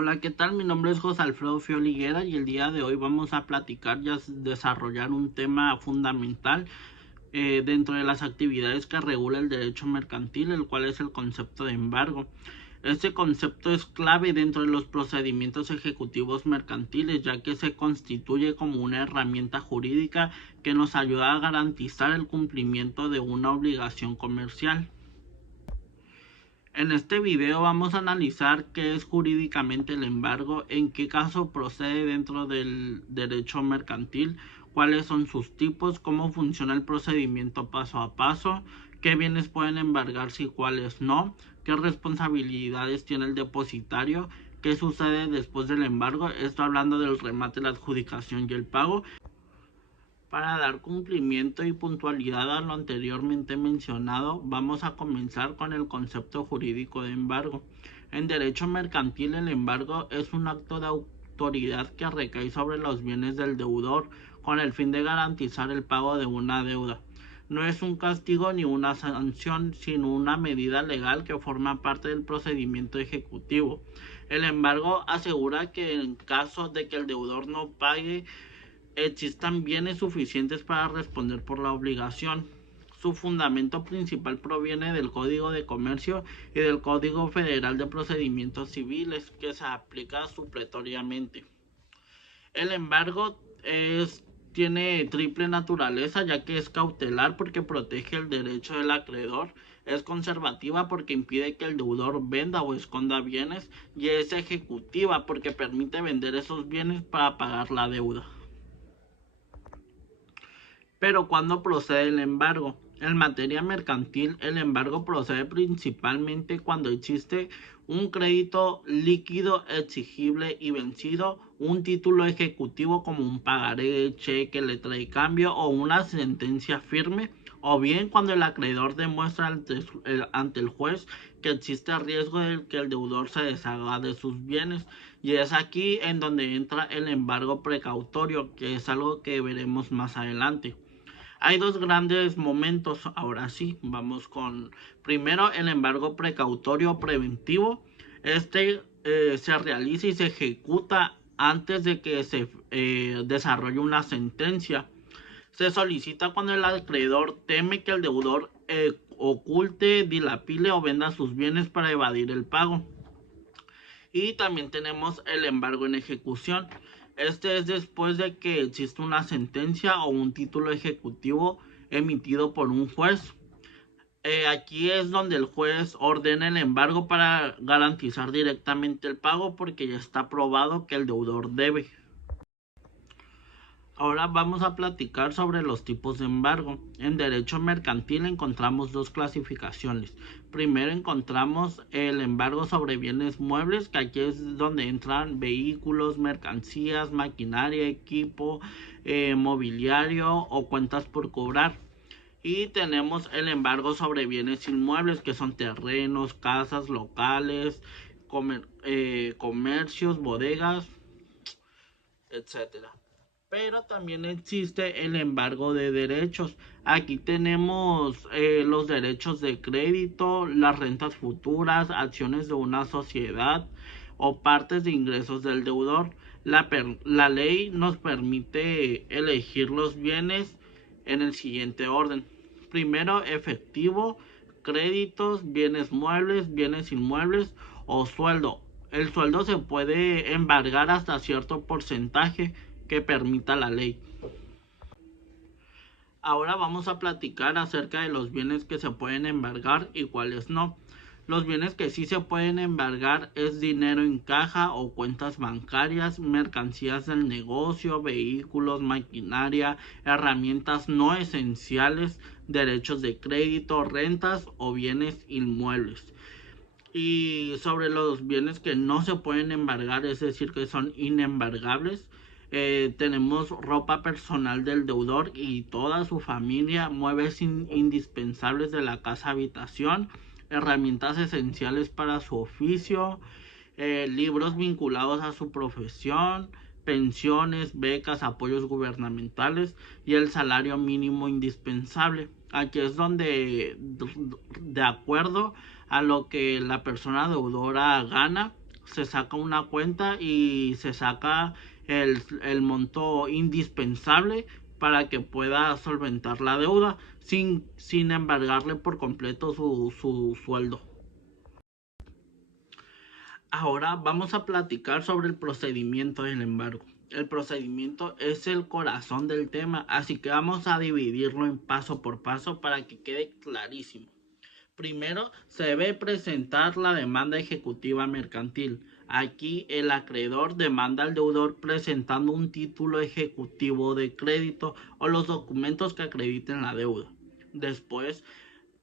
Hola, ¿qué tal? Mi nombre es José Alfredo Fioliguera y el día de hoy vamos a platicar y a desarrollar un tema fundamental dentro de las actividades que regula el derecho mercantil, el cual es el concepto de embargo. Este concepto es clave dentro de los procedimientos ejecutivos mercantiles, ya que se constituye como una herramienta jurídica que nos ayuda a garantizar el cumplimiento de una obligación comercial. En este video vamos a analizar qué es jurídicamente el embargo, en qué caso procede dentro del derecho mercantil, cuáles son sus tipos, cómo funciona el procedimiento paso a paso, qué bienes pueden embargarse y cuáles no, qué responsabilidades tiene el depositario, qué sucede después del embargo, esto hablando del remate, la adjudicación y el pago. Para dar cumplimiento y puntualidad a lo anteriormente mencionado, vamos a comenzar con el concepto jurídico de embargo. En derecho mercantil, el embargo es un acto de autoridad que recae sobre los bienes del deudor con el fin de garantizar el pago de una deuda. No es un castigo ni una sanción, sino una medida legal que forma parte del procedimiento ejecutivo. El embargo asegura que en caso de que el deudor no pague, existan bienes suficientes para responder por la obligación. Su fundamento principal proviene del Código de Comercio y del Código Federal de Procedimientos Civiles, que se aplica supletoriamente. El embargo tiene triple naturaleza, ya que es cautelar porque protege el derecho del acreedor, es conservativa porque impide que el deudor venda o esconda bienes, y es ejecutiva porque permite vender esos bienes para pagar la deuda. Pero ¿cuándo procede el embargo? En materia mercantil, el embargo procede principalmente cuando existe un crédito líquido exigible y vencido, un título ejecutivo como un pagaré, cheque, letra de cambio o una sentencia firme, o bien cuando el acreedor demuestra ante el juez que existe riesgo de que el deudor se deshaga de sus bienes. Y es aquí en donde entra el embargo precautorio, que es algo que veremos más adelante. Hay dos grandes momentos, ahora sí, vamos con primero el embargo precautorio preventivo. Se realiza y se ejecuta antes de que se desarrolle una sentencia. Se solicita cuando el acreedor teme que el deudor oculte, dilapide o venda sus bienes para evadir el pago. Y también tenemos el embargo en ejecución. Este es después de que existe una sentencia o un título ejecutivo emitido por un juez. Aquí es donde el juez ordena el embargo para garantizar directamente el pago porque ya está probado que el deudor debe. Ahora vamos a platicar sobre los tipos de embargo. En derecho mercantil encontramos dos clasificaciones. Primero encontramos el embargo sobre bienes muebles, que aquí es donde entran vehículos, mercancías, maquinaria, equipo, mobiliario o cuentas por cobrar. Y tenemos el embargo sobre bienes inmuebles, que son terrenos, casas, locales, comercios, bodegas, etcétera. Pero también existe el embargo de derechos. Aquí tenemos los derechos de crédito, las rentas futuras, acciones de una sociedad o partes de ingresos del deudor. La ley nos permite elegir los bienes en el siguiente orden. Primero, efectivo, créditos, bienes muebles, bienes inmuebles o sueldo. El sueldo se puede embargar hasta cierto porcentaje que permita la ley. Ahora vamos a platicar acerca de los bienes que se pueden embargar y cuáles no. Los bienes que sí se pueden embargar es dinero en caja o cuentas bancarias, mercancías del negocio, vehículos, maquinaria, herramientas no esenciales, derechos de crédito, rentas o bienes inmuebles. Y sobre los bienes que no se pueden embargar, es decir, que son inembargables, tenemos ropa personal del deudor y toda su familia, muebles indispensables de la casa habitación, herramientas esenciales para su oficio, libros vinculados a su profesión, pensiones, becas, apoyos gubernamentales y el salario mínimo indispensable. Aquí es donde, de acuerdo a lo que la persona deudora gana, se saca una cuenta y se saca el monto indispensable para que pueda solventar la deuda sin embargarle por completo su sueldo. Ahora vamos a platicar sobre el procedimiento del embargo. El procedimiento es el corazón del tema, así que vamos a dividirlo en paso por paso para que quede clarísimo. Primero, se debe presentar la demanda ejecutiva mercantil. Aquí el acreedor demanda al deudor presentando un título ejecutivo de crédito o los documentos que acrediten la deuda. Después,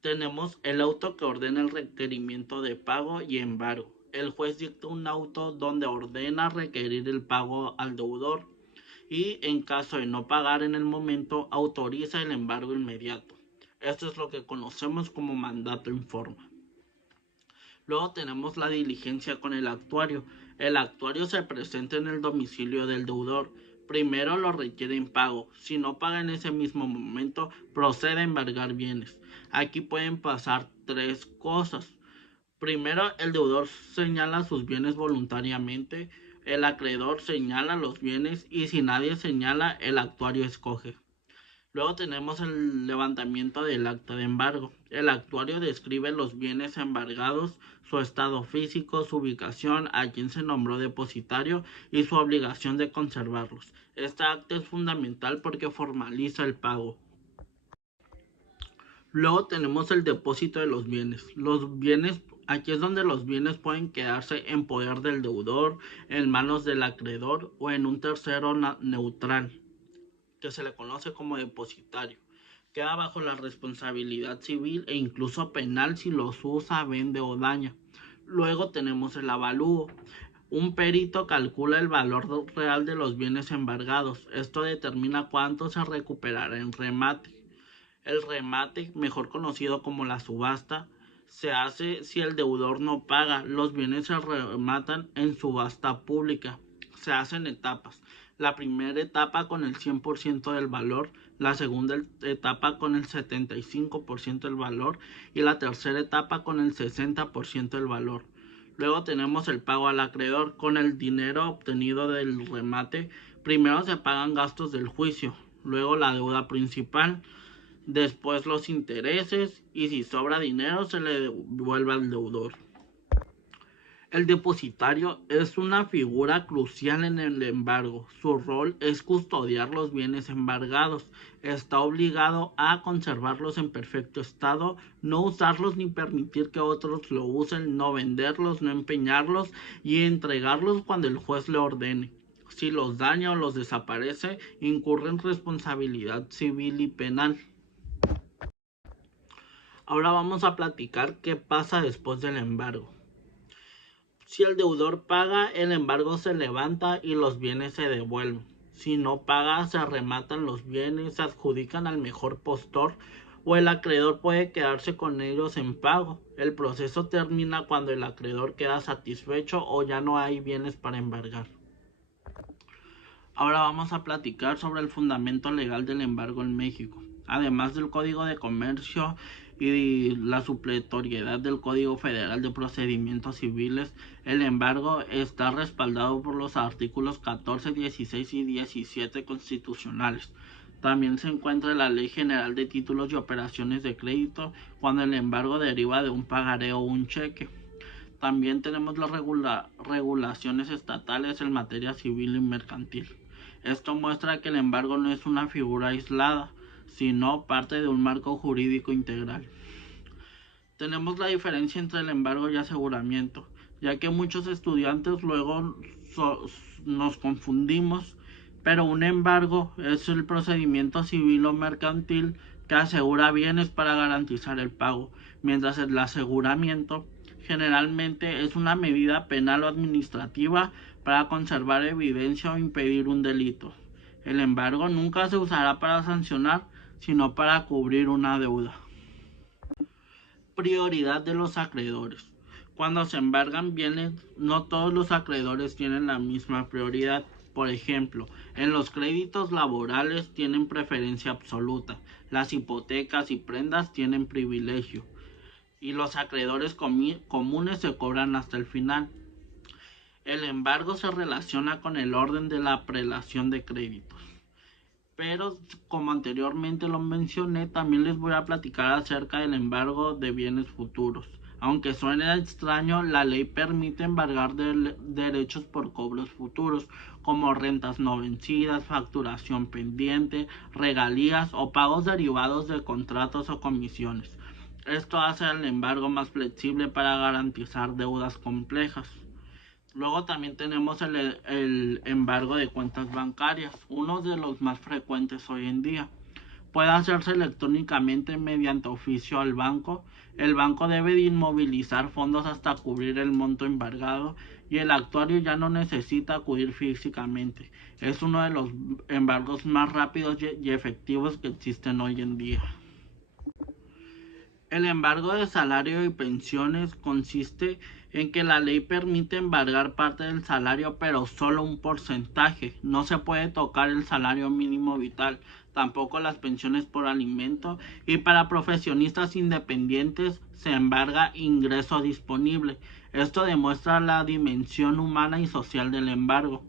tenemos el auto que ordena el requerimiento de pago y embargo. El juez dicta un auto donde ordena requerir el pago al deudor y en caso de no pagar en el momento autoriza el embargo inmediato. Esto es lo que conocemos como mandato en forma. Luego tenemos la diligencia con el actuario. El actuario se presenta en el domicilio del deudor. Primero lo requiere en pago. Si no paga en ese mismo momento, procede a embargar bienes. Aquí pueden pasar tres cosas. Primero, el deudor señala sus bienes voluntariamente. El acreedor señala los bienes y si nadie señala, el actuario escoge. Luego tenemos el levantamiento del acta de embargo. El actuario describe los bienes embargados, su estado físico, su ubicación, a quien se nombró depositario y su obligación de conservarlos. Esta acta es fundamental porque formaliza el pago. Luego tenemos el depósito de los bienes. Aquí es donde los bienes pueden quedarse en poder del deudor, en manos del acreedor o en un tercero neutral, que se le conoce como depositario. Queda bajo la responsabilidad civil e incluso penal si los usa, vende o daña. Luego tenemos el avalúo. Un perito calcula el valor real de los bienes embargados. Esto determina cuánto se recuperará en remate. El remate, mejor conocido como la subasta, se hace si el deudor no paga. Los bienes se rematan en subasta pública. Se hacen etapas. La primera etapa con el 100% del valor, la segunda etapa con el 75% del valor y la tercera etapa con el 60% del valor. Luego tenemos el pago al acreedor. Con el dinero obtenido del remate, primero se pagan gastos del juicio, luego la deuda principal, después los intereses y si sobra dinero se le devuelve al deudor. El depositario es una figura crucial en el embargo. Su rol es custodiar los bienes embargados. Está obligado a conservarlos en perfecto estado, no usarlos ni permitir que otros lo usen, no venderlos, no empeñarlos y entregarlos cuando el juez le ordene. Si los daña o los desaparece, incurre en responsabilidad civil y penal. Ahora vamos a platicar qué pasa después del embargo. Si el deudor paga, el embargo se levanta y los bienes se devuelven. Si no paga, se rematan los bienes, se adjudican al mejor postor o el acreedor puede quedarse con ellos en pago. El proceso termina cuando el acreedor queda satisfecho o ya no hay bienes para embargar. Ahora vamos a platicar sobre el fundamento legal del embargo en México. Además del Código de Comercio y la supletoriedad del Código Federal de Procedimientos Civiles, el embargo está respaldado por los artículos 14, 16 y 17 constitucionales. También se encuentra la Ley General de Títulos y Operaciones de Crédito cuando el embargo deriva de un pagaré o un cheque. También tenemos las regulaciones estatales en materia civil y mercantil. Esto muestra que el embargo no es una figura aislada, sino parte de un marco jurídico integral. Tenemos la diferencia entre el embargo y aseguramiento, ya que muchos estudiantes luego nos confundimos, pero un embargo es el procedimiento civil o mercantil que asegura bienes para garantizar el pago, mientras el aseguramiento generalmente es una medida penal o administrativa para conservar evidencia o impedir un delito. El embargo nunca se usará para sancionar, sino para cubrir una deuda. Prioridad de los acreedores. Cuando se embargan bienes, no todos los acreedores tienen la misma prioridad. Por ejemplo, en los créditos laborales tienen preferencia absoluta, las hipotecas y prendas tienen privilegio, y los acreedores comunes se cobran hasta el final. El embargo se relaciona con el orden de la prelación de créditos. Pero como anteriormente lo mencioné, también les voy a platicar acerca del embargo de bienes futuros. Aunque suene extraño, la ley permite embargar derechos por cobros futuros, como rentas no vencidas, facturación pendiente, regalías o pagos derivados de contratos o comisiones. Esto hace el embargo más flexible para garantizar deudas complejas. Luego también tenemos el embargo de cuentas bancarias, uno de los más frecuentes hoy en día. Puede hacerse electrónicamente mediante oficio al banco. El banco debe de inmovilizar fondos hasta cubrir el monto embargado y el actuario ya no necesita acudir físicamente. Es uno de los embargos más rápidos y efectivos que existen hoy en día. El embargo de salario y pensiones consiste en que la ley permite embargar parte del salario, pero solo un porcentaje. No se puede tocar el salario mínimo vital, tampoco las pensiones por alimento, y para profesionistas independientes se embarga ingreso disponible. Esto demuestra la dimensión humana y social del embargo.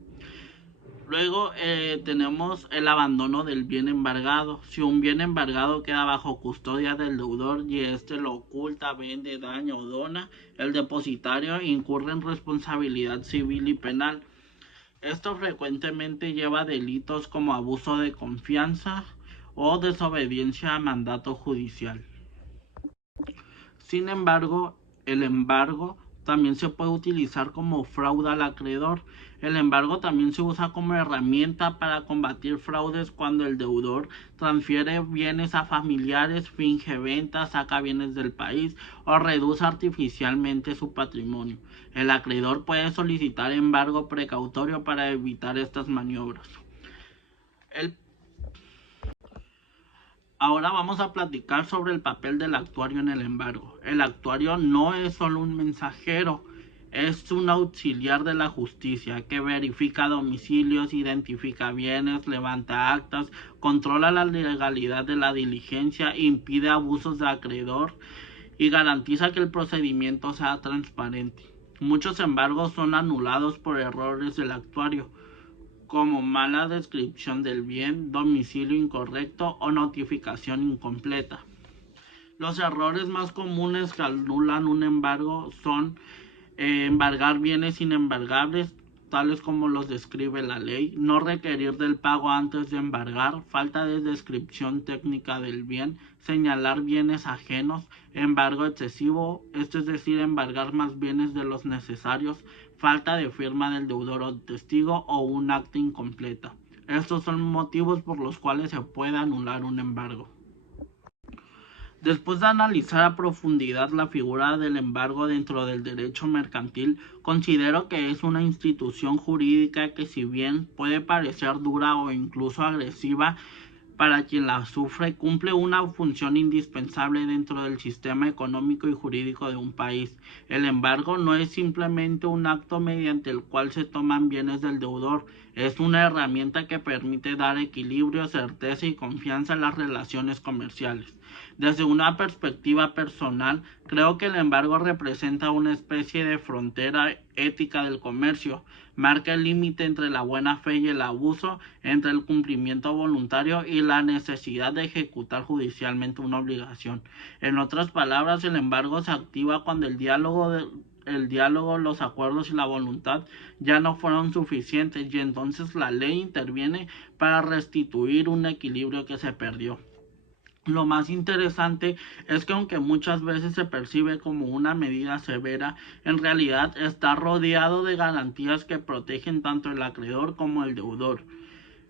Luego tenemos el abandono del bien embargado. Si un bien embargado queda bajo custodia del deudor y éste lo oculta, vende, daña o dona, el depositario incurre en responsabilidad civil y penal. Esto frecuentemente lleva a delitos como abuso de confianza o desobediencia a mandato judicial. Sin embargo, el embargo también se puede utilizar como fraude al acreedor. El embargo también se usa como herramienta para combatir fraudes cuando el deudor transfiere bienes a familiares, finge ventas, saca bienes del país o reduce artificialmente su patrimonio. El acreedor puede solicitar embargo precautorio para evitar estas maniobras. El Ahora vamos a platicar sobre el papel del actuario en el embargo. El actuario no es solo un mensajero, es un auxiliar de la justicia que verifica domicilios, identifica bienes, levanta actas, controla la legalidad de la diligencia, impide abusos de acreedor y garantiza que el procedimiento sea transparente. Muchos embargos son anulados por errores del actuario, como mala descripción del bien, domicilio incorrecto o notificación incompleta. Los errores más comunes que anulan un embargo son embargar bienes inembargables, tales como los describe la ley, no requerir del pago antes de embargar, falta de descripción técnica del bien, señalar bienes ajenos, embargo excesivo, esto es decir, embargar más bienes de los necesarios, falta de firma del deudor o testigo o un acta incompleta. Estos son motivos por los cuales se puede anular un embargo. Después de analizar a profundidad la figura del embargo dentro del derecho mercantil, considero que es una institución jurídica que, si bien puede parecer dura o incluso agresiva para quien la sufre, cumple una función indispensable dentro del sistema económico y jurídico de un país. El embargo no es simplemente un acto mediante el cual se toman bienes del deudor, es una herramienta que permite dar equilibrio, certeza y confianza en las relaciones comerciales. Desde una perspectiva personal, creo que el embargo representa una especie de frontera ética del comercio. Marca el límite entre la buena fe y el abuso, entre el cumplimiento voluntario y la necesidad de ejecutar judicialmente una obligación. En otras palabras, el embargo se activa cuando el diálogo, los acuerdos y la voluntad ya no fueron suficientes y entonces la ley interviene para restituir un equilibrio que se perdió. Lo más interesante es que, aunque muchas veces se percibe como una medida severa, en realidad está rodeado de garantías que protegen tanto el acreedor como el deudor.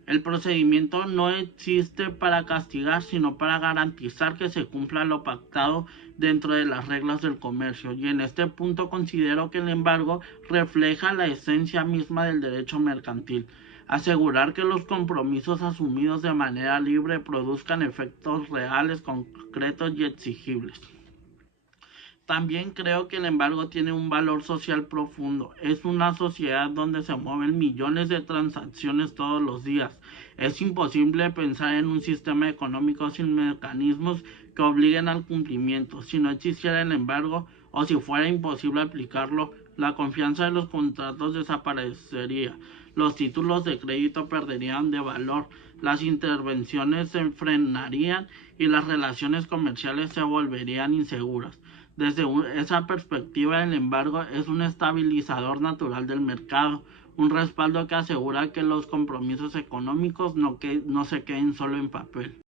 El procedimiento no existe para castigar, sino para garantizar que se cumpla lo pactado dentro de las reglas del comercio. Y en este punto considero que el embargo refleja la esencia misma del derecho mercantil. Asegurar que los compromisos asumidos de manera libre produzcan efectos reales, concretos y exigibles. También creo que el embargo tiene un valor social profundo. Es una sociedad donde se mueven millones de transacciones todos los días. Es imposible pensar en un sistema económico sin mecanismos que obliguen al cumplimiento. Si no existiera el embargo o si fuera imposible aplicarlo, La confianza de los contratos desaparecería, los títulos de crédito perderían de valor, las intervenciones se frenarían y las relaciones comerciales se volverían inseguras. Desde esa perspectiva, el embargo es un estabilizador natural del mercado, un respaldo que asegura que los compromisos económicos no se queden solo en papel.